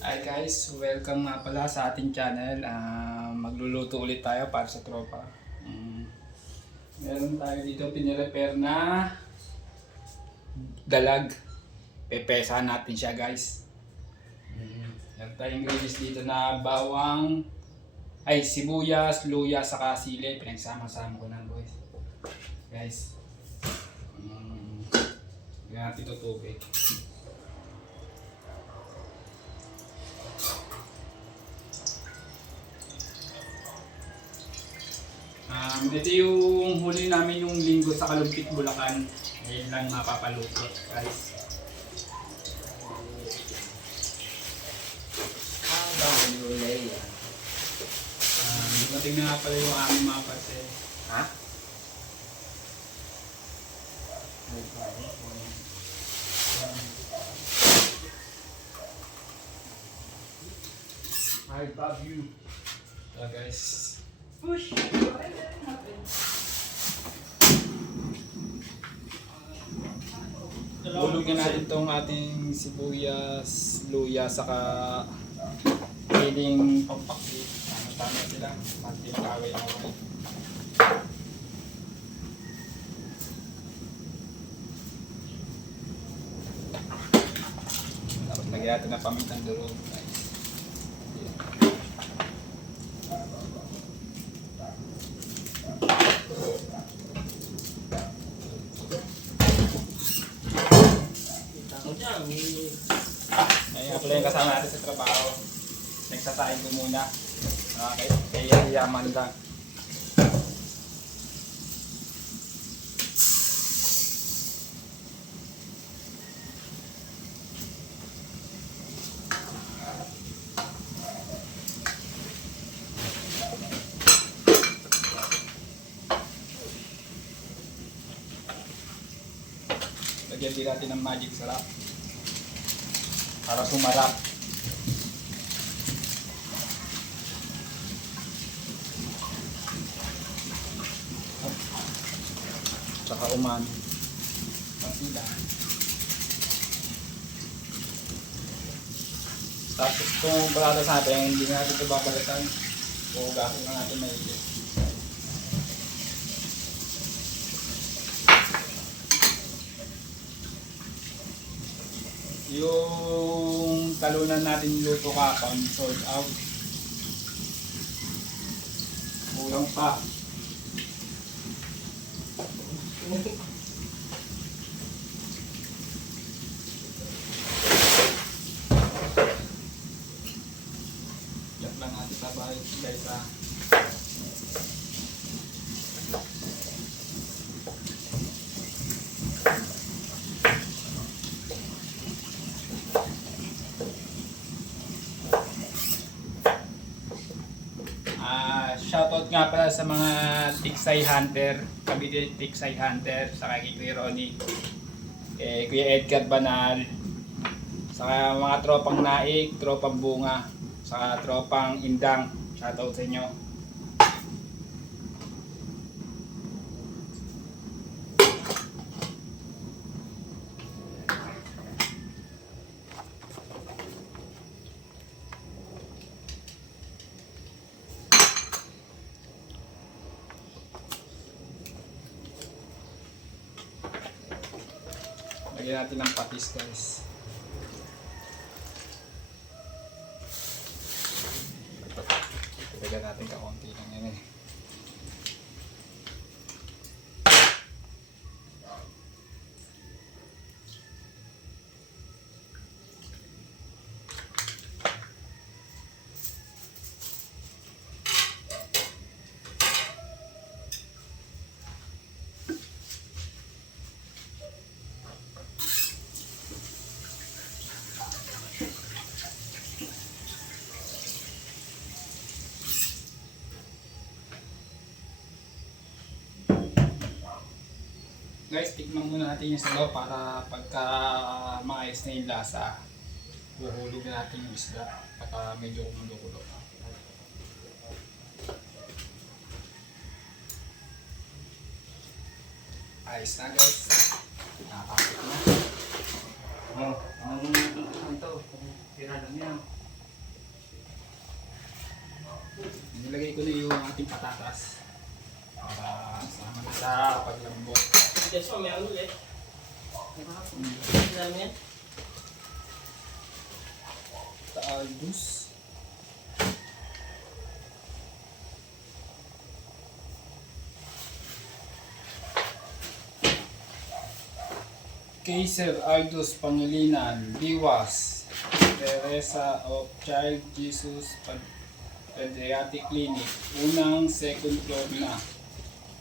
Hi guys, welcome nga pala sa ating channel. Magluluto ulit tayo para sa tropa. Meron tayo dito pinirepair na dalag. Pepesahan natin siya guys. Meron tayong ingredients dito na bawang, sibuyas, luya, saka sili. Pinagsama-sama ko na boys. Guys. Lagyan natin ito tubig. Ito yung huli namin yung linggo sa Kalumpit, Bulacan. Ngayon lang mapapaluto guys. Dumating na nga pala yung aming mga parcel. Ha? I love you. So guys. Push! Hulugin natin itong ating sibuyas, luya, saka piling pampaksit. Tama sila, pati magkaway-away. Tapos lagyan natin ng pamintang durog. Ay, ako lang yung kasama natin sa trabaho. Nagsasahin ko muna. Kaya yaman lang. Lagyan din natin ng magic sarap para sumarap. Tsaka umami. Pansila. Tapos kung patatas natin, hindi natin ito babalatan. Hugasin na natin maigit. Yung talunan natin niluto kapon, sold out. Kulang pa. Yan lang natin sa bahay guys ha. Shoutout nga pala sa mga Tiksay Hunter, Cavite Tiksay Hunter, saka kay Kuya Ronnie, Kuya Edgar Banal, saka mga tropang Naik, tropang Bunga, saka tropang Indang. Shoutout sa inyo. Lagyan natin ng patis guys. Lagyan natin kaunti lang yan eh. Guys, tikman muna natin yung sabaw para pagka maayos na yung lasa, uhulog na natin yung isda pagka medyo kumulo-kulo. Ayos na guys. Nakakapit na. Ano ito? Tira lang yan. Nilagay ko na yung ating patatas para sama na sa paglambot. Yes, may ano ulit. Dami yan. Taalgus. Kay Sir Aldous Pangilinan, Liwas, Teresa of Child Jesus Pediatric Clinic, unang second floor na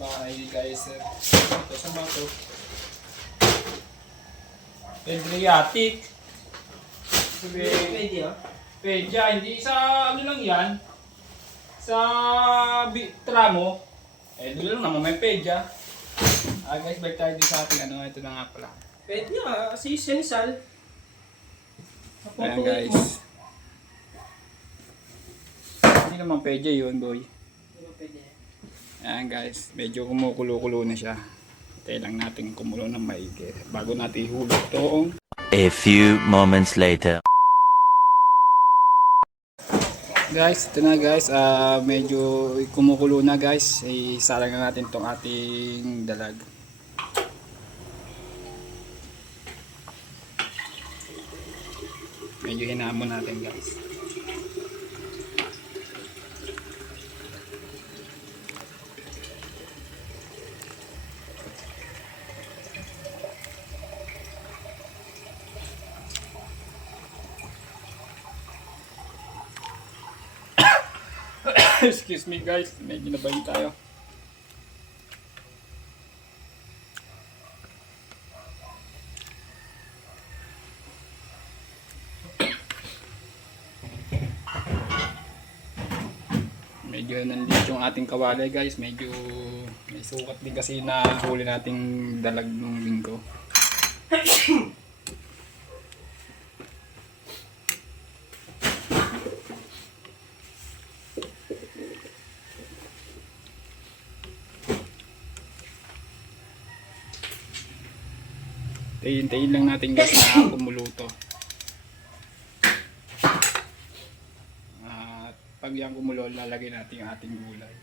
bahay kay Sir. Ito sa ba ito? Pediatric. Pwede ah. Pedya, hindi sa ano lang yan. Sa tramo. Eh, doon lang naman may pedya. Guys, balik tayo din sa ating ano, ito na nga pala. Pwede ah. Si Senisal. Ayan guys. Hindi naman pedya yun, boy. Pwede. Ayan guys, medyo kumukulo-kulo na siya. Tayo lang natin kumulo ng maigi bago natin ihulog ito. A few moments later. Guys, ito na guys, medyo kumukulo na guys. Isalang na natin itong ating dalag. Medyo hinamon natin guys. Excuse me guys, medyo nabayin tayo. Medyo nandiyan yung ating kawali guys, medyo may sukat din kasi na huli nating dalag ng linggo. Tayin lang natin guys na kumuluto. At pag yan kumulo, lalagay natin yung ating gulay.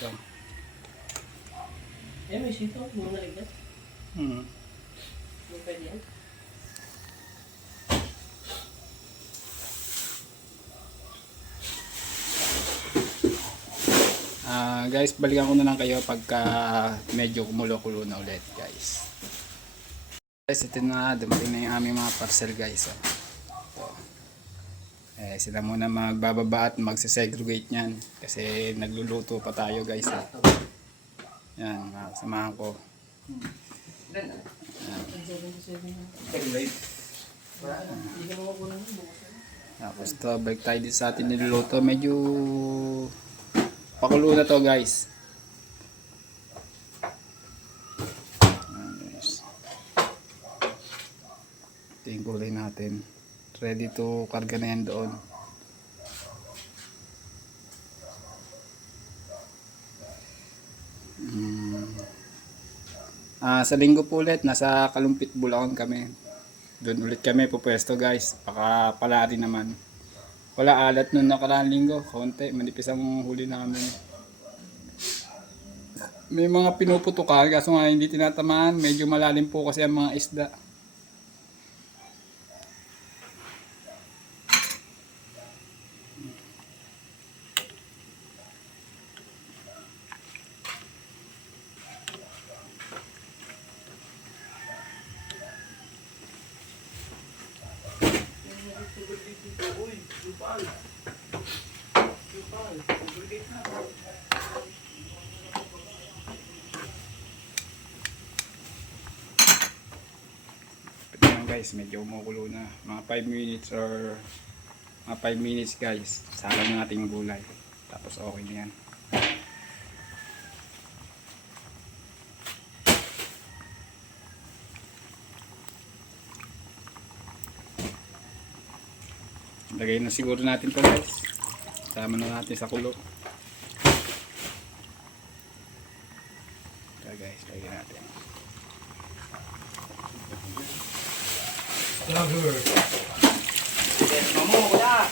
Ito. Eh, may sito. Mga nalagyan. Pwede yan. Guys, balikan ko na lang kayo pagka medyo kumulo-kulo na ulit guys. Guys, ito na, dumating na yung aming mga parcel guys. Ito. Sila muna magbababa at magsisegregate nyan kasi nagluluto pa tayo guys. Yan, samahan ko. Tapos ito, balik tayo dito sa atin niluluto. Medyo pakulo na to guys. Ito yung gulay natin. Ready to karga na yan doon. Sa linggo po ulit, nasa Kalumpit, Bulacan kami. Doon ulit kami pupwesto guys. Baka palari naman. Wala alat nun nakaraang linggo. Konti, manipis ang huli namin. May mga pinuputukan kaso nga hindi tinatamaan. Medyo malalim po kasi ang mga isda. Guys, medyo umukulo na. Mga 5 minutes or mga 5 minutes guys. Salang na natin yung gulay. Tapos okay na yan. Lagay na siguro natin to guys. Sama na natin sa kulo. Ito guys, lagay natin. Yes, mamo, kuya.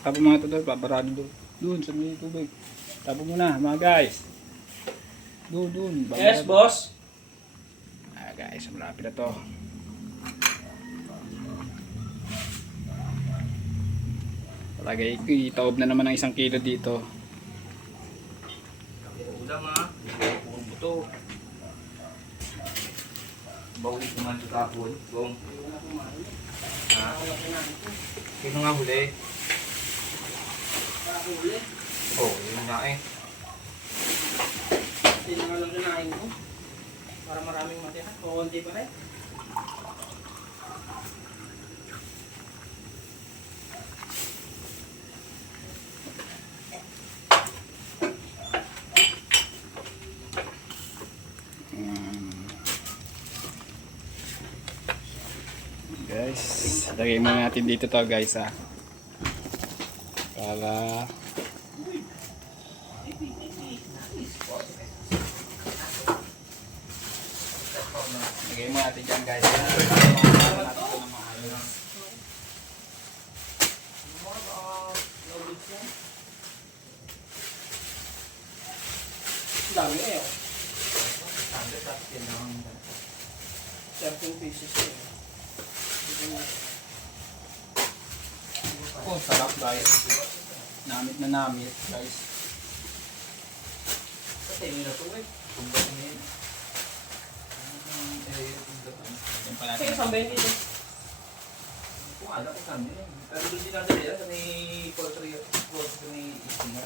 Tapo mga ito doon, babarado doon. Doon sa may tubig. Tapo muna mga guys. Doon. Yes, boss. Ah guys, malapit na to. Palagay ko, itaob na naman ng 1 kilo dito. Ulam ha. Puro buto. Bawi kuman sa tapon. Bong. Ha? Sino nga huli? Huli. Oh, yun nga eh. Hindi na nga lang kinain ko. Para maraming matira. O, hindi pa rin. Guys, lagay muna natin dito to guys ha. Para lagay muna natin dyan guys. Ang dami eh. 13 pieces eh. Oh, sarap guys. Namit na namit guys. Kasi yun na ito eh. Kumbat na yun. Yan pa Sige, natin. sambayin dito. Kung alam ko kami eh. Pero doon din natin yan. Sa may poultry. Sa may istinga.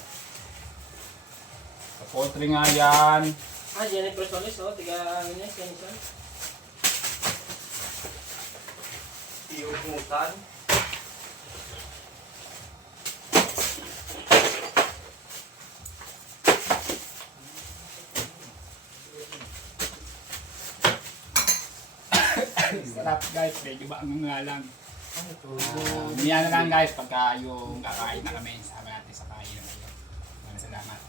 Sa poultry nga yan. Ah, Jennifer Solis, oh. Tiga, ano yan, Jennifer. Iubutan. Sarap guys, medyo ba nga lang. Ano ito? Ganyan na lang guys pagka yung kakain na kami. Sama natin sa kain na ngayon. Maraming salamat.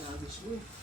Nabis mo eh.